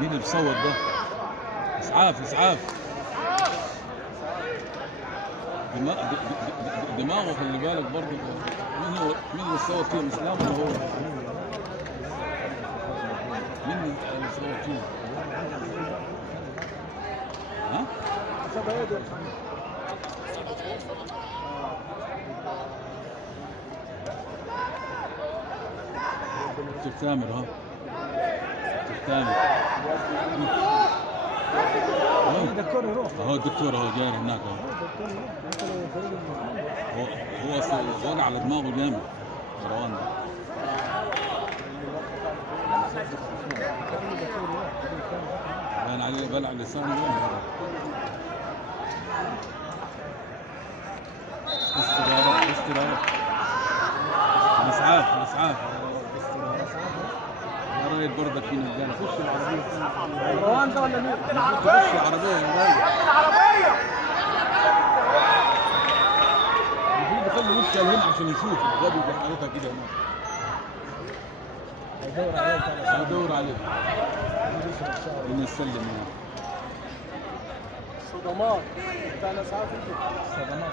مين اللي بيصوت ده؟ اسعاف اسعاف. دماغه خلي بالك برضه. مين اللي صوت فيه؟ اسلام ولا هو؟ مين اللي صوت فيه؟ ها؟ دكتور تامر ها؟ دكتور تامر دكتور يروح اهو الدكتور اهو جاي هناك اهو. هو وقع على دماغه جامد مروان ده. باين عليه بلع لسانه جامد. استر يا رب استر يا رب. الاسعاف الاسعاف. يا رايد برضك في نجاله. خش العربيه. مروان ده ولا مين؟ خش العربيه يا رايد. العربيه المفروض يخلي وشه هنا عشان يشوف الغبي اللي حالتها كده هناك. هيدور عليه. يسلم هنا. صدمات بتاع الاسعاف. صدمات